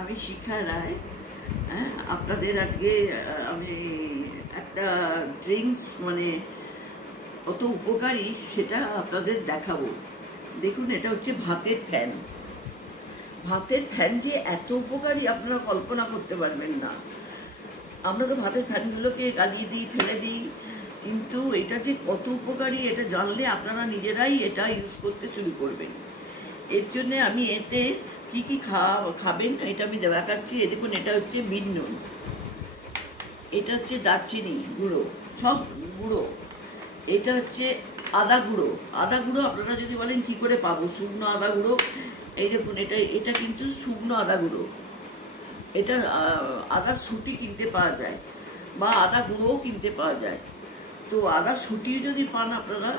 আমি শিখা রায়। হ্যাঁ, আপনাদের আজকে আমি একটা ড্রিঙ্কস মানে কত উপকারী সেটা আপনাদের দেখাবো। দেখুন, এটা হচ্ছে ভাতের ফ্যান। ভাতের ফ্যান যে এত উপকারী আপনারা কল্পনা করতে পারবেন না। আমরা তো ভাতের ফ্যানগুলোকে গালিয়ে দিই, ফেলে দিই, কিন্তু এটা যে কত উপকারী এটা জানলে আপনারা নিজেরাই এটা ইউজ করতে শুরু করবেন। এর জন্য আমি এতে কি কি খাবেন এটা আমি দেখাচ্ছি। দেখুন, এটা হচ্ছে বিট নুন, এটা হচ্ছে দারচিনি গুঁড়ো, সব গুঁড়ো। এটা হচ্ছে আদা গুঁড়ো। আদা গুঁড়ো আপনারা যদি বলেন কি করে পাবো শুকনো আদা গুঁড়ো, এই দেখুন, এটা কিন্তু শুকনো আদা গুঁড়ো। এটা আদা সুটি কিনতে পাওয়া যায় বা আদা গুঁড়োও কিনতে পাওয়া যায়। তো আদা সুটি যদি পান আপনারা,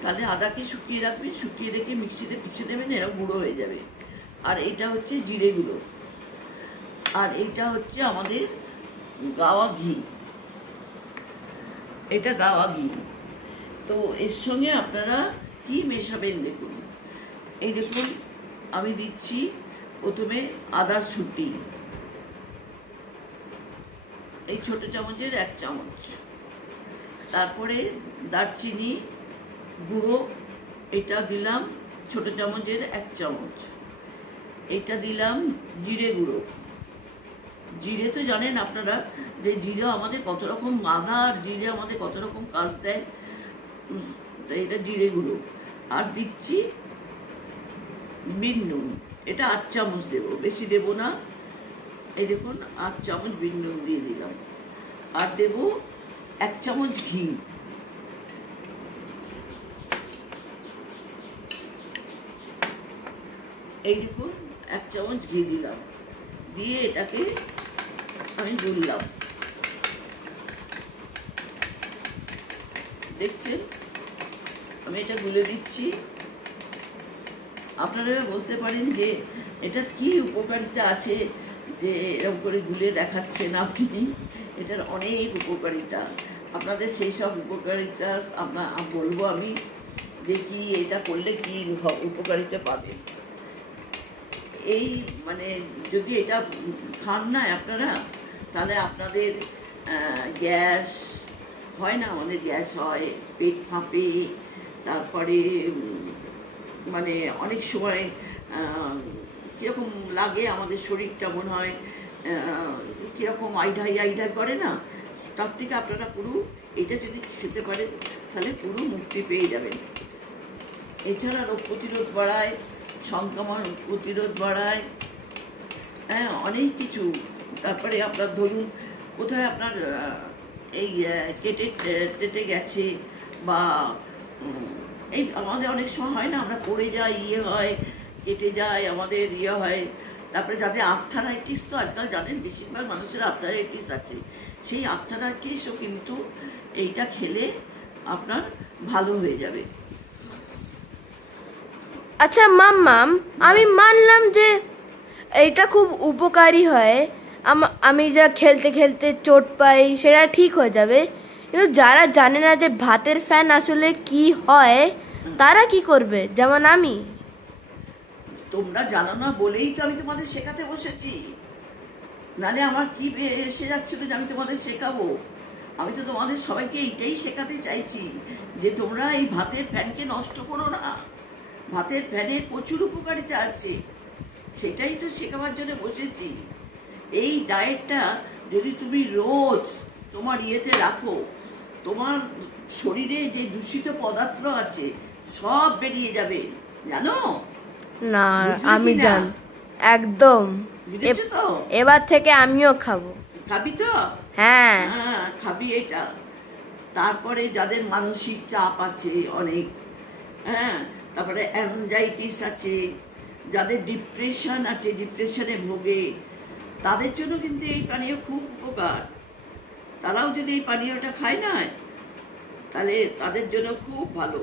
তাহলে আদাকে শুকিয়ে রাখবেন, শুকিয়ে রেখে মিক্সিতে পিষে নেবেন, এরকম গুঁড়ো হয়ে যাবে। আর এটা হচ্ছে জিরে গুঁড়ো, আর এটা হচ্ছে আমাদের গাওয়া ঘি, এটা গাওয়া ঘি। তো এর সঙ্গে আপনারা কি মেশাবেন দেখুন। এই দেখুন, আমি দিচ্ছি প্রথমে আদা সুটি, এই ছোট চামচের 1 চামচ। তারপরে দারচিনি গুঁড়ো, এটা দিলাম ছোট চামচের 1 চামচ। এটা দিলাম জিরে গুঁড়ো। জিরে তো জানেন আপনারা যে জিরে আমাদের কত রকম, আদা আর জিরে আমাদের কত রকম কাজ দেয়। এটা জিরে গুঁড়ো। আর দিচ্ছি বিট নুন, এটা 8 চামচ দেবো, বেশি দেবো না। এই দেখুন, 8 চামচ বিট নুন দিয়ে দিলাম। আর দেব 1 চামচ ঘি। এই দেখুন, 1 চামচ ঘি দিলাম, দিয়ে এটাকে আমি গুললাম। দেখছেন, আমি এটা গুলে দিচ্ছি। আপনারা বলতে পারেন যে এটার কি উপকারিতা আছে যে এরকম করে গুলে দেখাচ্ছেন আপনি। এটার অনেক উপকারিতা, আপনাদের সেই সব উপকারিতা বলবো আমি, যে কি এটা করলে কি উপকারিতা পাবে। এই মানে যদি এটা খান না আপনারা, তাহলে আপনাদের গ্যাস হয় না, আমাদের গ্যাস হয়, পেট ফাঁপে, তারপরে মানে অনেক সময় কীরকম লাগে আমাদের শরীরটা, মনে হয় কীরকম আইঢাই করে না। তার থেকে আপনারা পুরো এটা যদি খেতে পারেন তাহলে পুরো মুক্তি পেয়ে যাবেন। এছাড়া রোগ প্রতিরোধ বাড়ায়, সংক্রমণ প্রতিরোধ বাড়ায়, হ্যাঁ, অনেক কিছু। তারপরে আপনার ধরুন কোথায় আপনার এই কেটে গেছে, বা এই আমাদের অনেক সময় হয় না, আমরা পড়ে যাই, হয়, কেটে যায়, আমাদের হয়। তারপরে যাদের আর্থারাইটিস, তো আজকাল জানেন বেশিরভাগ মানুষের আর্থারাইটিস আছে, সেই আর্থারাইটিসও কিন্তু এইটা খেলে আপনার ভালো হয়ে যাবে। আচ্ছা মাম্মাম, আমি মানলাম যে এটা খুব উপকারী হয়, আমি যা খেলতে খেলতে চোট পাই সেটা ঠিক হয়ে যাবে, কিন্তু যারা জানে না যে ভাতের ফ্যান আসলে কি হয়, তারা কি করবে? যেমন আমি। তোমরা জানো না বলেই তো আমি তোমাদের শেখাতে বসেছি, নালে আমার কি এসে যাচ্ছিল যে আমি তোমাদের শেখাবো। আমি তো তোমাদের সবাইকে এইটাই শেখাতে চাইছি যে তোমরা এই ভাতের ফ্যানকে নষ্ট করো না। ভাতের ফ্যানের প্রচুর উপকারিতা আছে, সেটাই তো শেখাবার জন্য বসেছি। এই ডায়েটটা যদি তুমি রোজ তোমার ইয়েতে রাখো, তোমার শরীরে যে দূষিত পদার্থ আছে সব বেরিয়ে যাবে, জানো না? আমি জানি একদম। বুঝেছো তো? এবার থেকে আমিও খাবো। খাবি তো? হ্যাঁ হ্যাঁ, খাবি এটা। তারপরে যাদের মানসিক চাপ আছে অনেক, হ্যাঁ, তারপরে অ্যাংজাইটিস আছে, যাদের ডিপ্রেশন আছে, ডিপ্রেশনে ভোগে, তাদের জন্য কিন্তু এই পানীয় খুব উপকার। তারাও যদি এই পানীয়টা খায় না, তাহলে তাদের জন্য খুব ভালো,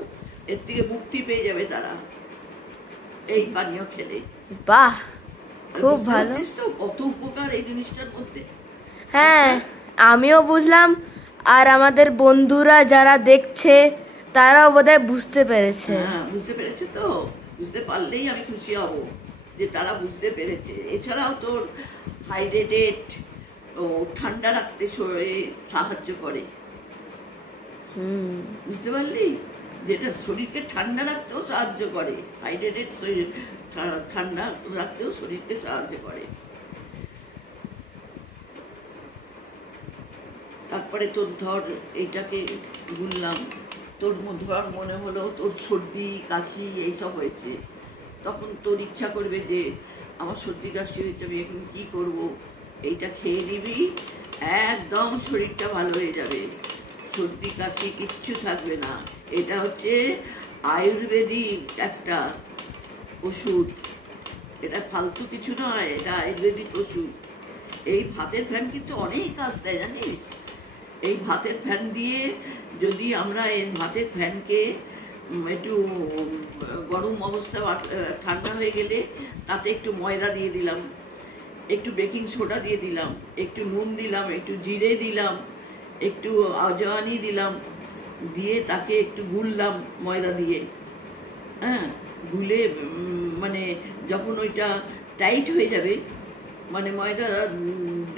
এর থেকে মুক্তি পেয়ে যাবে তারা এই পানীয় খেলে। বাহ, খুব ভালো তো, কত উপকার এই জিনিসটার মধ্যে। হ্যাঁ, আমিও বুঝলাম, আর আমাদের বন্ধুরা যারা দেখছে তারাও বোধহয় বুঝতে পেরেছে। হ্যাঁ, বুঝতে পেরেছে তো? বুঝতে পারলেই আমি খুশি হব। যে তারা বুঝতে পেরেছে। এছাড়াও তোর হাইড্রেটেড ও ঠান্ডা রাখতে শরীরে সাহায্য করে, বুঝতে পারলি? যেটা শরীরকে ঠান্ডা রাখতেও সাহায্য করে, হাইড্রেটেড শরীর ঠান্ডা রাখতেও শরীরকে সাহায্য করে। তারপরে তোর ধর এইটাকে গুললাম, তোর ধর মনে হলো তোর সর্দি কাশি এইসব হয়েছে, তখন তোর ইচ্ছা করবে যে আমার সর্দি কাশি হয়েছে, আমি এখন কি করব, এইটা খেয়ে নিবি, একদম শরীরটা ভালো হয়ে যাবে, সর্দি কাশি কিচ্ছু থাকবে না। এটা হচ্ছে আয়ুর্বেদিক একটা ওষুধ, এটা ফালতু কিছু নয়, এটা আয়ুর্বেদিক ওষুধ। এই ভাতের ফ্যান কিন্তু অনেক কাজ দেয় জানিস। এই ভাতের ফ্যান দিয়ে যদি আমরা এই ভাতের ফ্যানকে একটু গরম অবস্থা ঠান্ডা হয়ে গেলে তাতে একটু ময়দা দিয়ে দিলাম, একটু বেকিং সোডা দিয়ে দিলাম, একটু নুন দিলাম, একটু জিরে দিলাম, একটু আজওয়ানি দিলাম, দিয়ে তাকে একটু গুললাম ময়দা দিয়ে, হ্যাঁ, গুলে মানে যখন ওইটা টাইট হয়ে যাবে, মানে ময়দা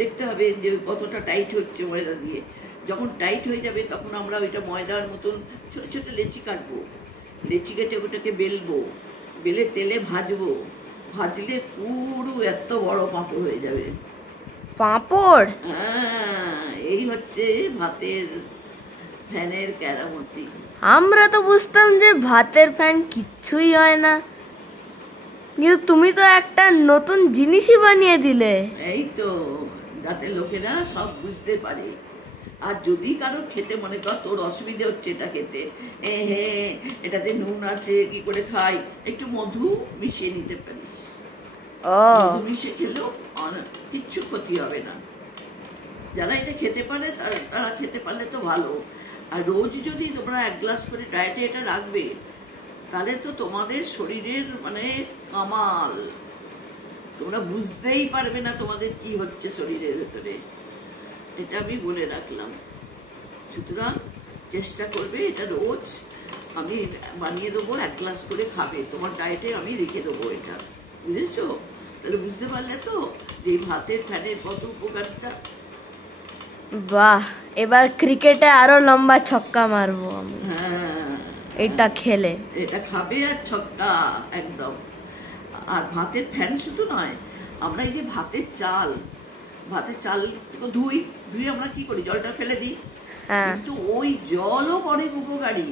দেখতে হবে যে কতটা টাইট হচ্ছে ময়দা দিয়ে, যখন টাইট হয়ে যাবে তখন আমরা ওইটা ময়দার মতন ছোট ছোট লেচি কাটবো, লেচি কেটে ওটাকে বেলবো, বেলে তেলে ভাজবো, ভাজলে পুরো এত বড় পাঁপড় হয়ে যাবে। পাঁপড়? হ্যাঁ, এই হচ্ছে ভাতের ফ্যানের কেরামতি। আমরা তো বুঝতাম যে ভাতের ফ্যান কিচ্ছুই হয় না, কিন্তু তুমি তো একটা নতুন জিনিসই বানিয়ে দিলে। এই তো, যাতে লোকেরা সব বুঝতে পারে। আর যদি কারোর খেতে মনে কর তোর অসুবিধা হচ্ছে এটা খেতে, হ্যাঁ এটাতে নুন আছে কি করে খাই, একটু মধু মিশিয়ে নিতে পারিস, মধু মিশিয়ে খেলেও কিচ্ছু ক্ষতি হবে না। যারা এটা খেতে পারে তারা খেতে পারলে তো ভালো। আর রোজ যদি তোমরা 1 গ্লাস করে ডায়েটে এটা রাখবে, তাহলে তো তোমাদের শরীরের মানে কামাল, তোমরা বুঝতেই পারবে না তোমাদের কি হচ্ছে শরীরের ভেতরে। এটা আমি বলে রাখলাম। সুতরাং চেষ্টা করবে এটা রোজ, আমি বানিয়ে দেবো, 1 গ্লাস করে খাবে, তোমার ডায়েটে আমি রেখে দেবো এটা, বুঝেছো? তাহলে বুঝতে পারলে তো যে ভাতের ফ্যানের কত উপকারিতা। বাহ, এবার ক্রিকেটে আরো লম্বা ছক্কা মারবো আমি। হ্যাঁ, এটা খেলে এটা খাবে আর ছক্কা একদম। আর ভাতের ফ্যান শুধু নয়, আমরা এই যে ভাতের চাল ধুই আমরা কি করি, জলটা ফেলে দিই, কিন্তু ওই জলও অনেক উপকারী।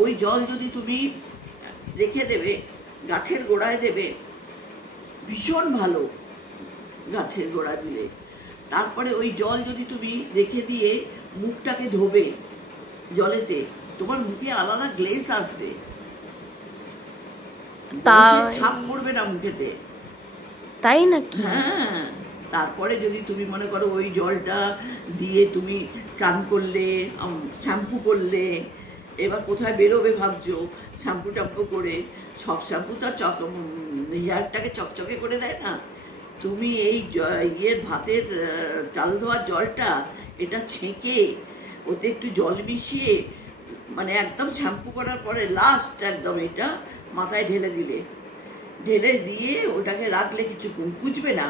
ওই জল যদি তুমি রেখে দেবে, গাছের গোড়ায় দেবে, ভীষণ ভালো গাছের গোড়া দিলে। তারপরে ওই জল যদি তুমি রেখে দিয়ে মুখটাকে ধোবে জলেতে, তোমার মুখে আলাদা গ্লেজ আসবে, ছাপ পড়বে না মুখেতে, তাই নাকি? হ্যাঁ। তারপরে যদি তুমি মনে করো ওই জলটা দিয়ে তুমি চান করলে, শ্যাম্পু করলে, এবার কোথায় বেরোবে ভাবছো, শ্যাম্পু ট্যাম্পু করে, সব শ্যাম্পু তো হেয়ারটাকে চকচকে করে দেয় না, তুমি এই ভাতের চাল ধোয়ার জলটা এটা ছেঁকে ওতে একটু জল মিশিয়ে, মানে একদম শ্যাম্পু করার পরে লাস্ট একদম এটা মাথায় ঢেলে দিলে, ঢেলে দিয়ে ওটাকে রাখলে কিছুক্ষণ, কুচবে না,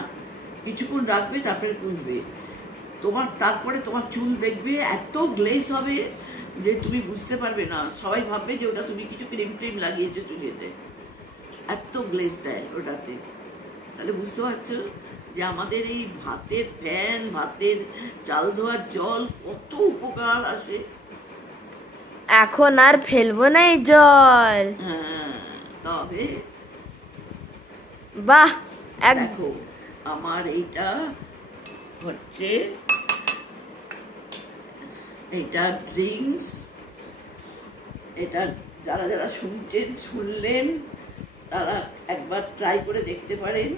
কিছুক্ষণ রাখবে তারপরে কুচবে তোমার, তারপরে তোমার চুল দেখবে এত গ্লেজ হবে যে তুমি বুঝতে পারবে না, সবাই ভাববে যে ওটা তুমি কিছু ক্রিম লাগিয়েছো চুলেতে, এত গ্লেজ দেয় ওটাতে। তাহলে বুঝতে পারছো যে আমাদের এই ভাতের ফ্যান, ভাতের চাল ধোয়ার জল কত উপকার আছে। এখন আর ফেলবো না এই জল। হ্যাঁ, তবে বাহ, দেখো আমার এইটা হচ্ছে এটা ড্রিঙ্কস, এটা যারা যারা শুনলেন তারা একবার ট্রাই করে দেখতে পারেন,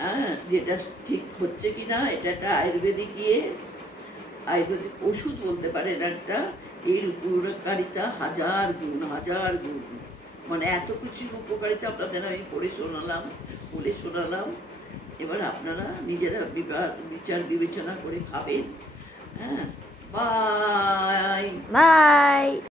হ্যাঁ, যেটা ঠিক হচ্ছে কিনা। এটা একটা আয়ুর্বেদিক ওষুধ বলতে পারেন একটা, এর উপকারিতা হাজার গুণ, মানে এত কিছু উপকারিতা আপনাদের আমি বলে শোনালাম। এবার আপনারা নিজেরা বিচার বিবেচনা করে খাবেন। হ্যাঁ, বাই।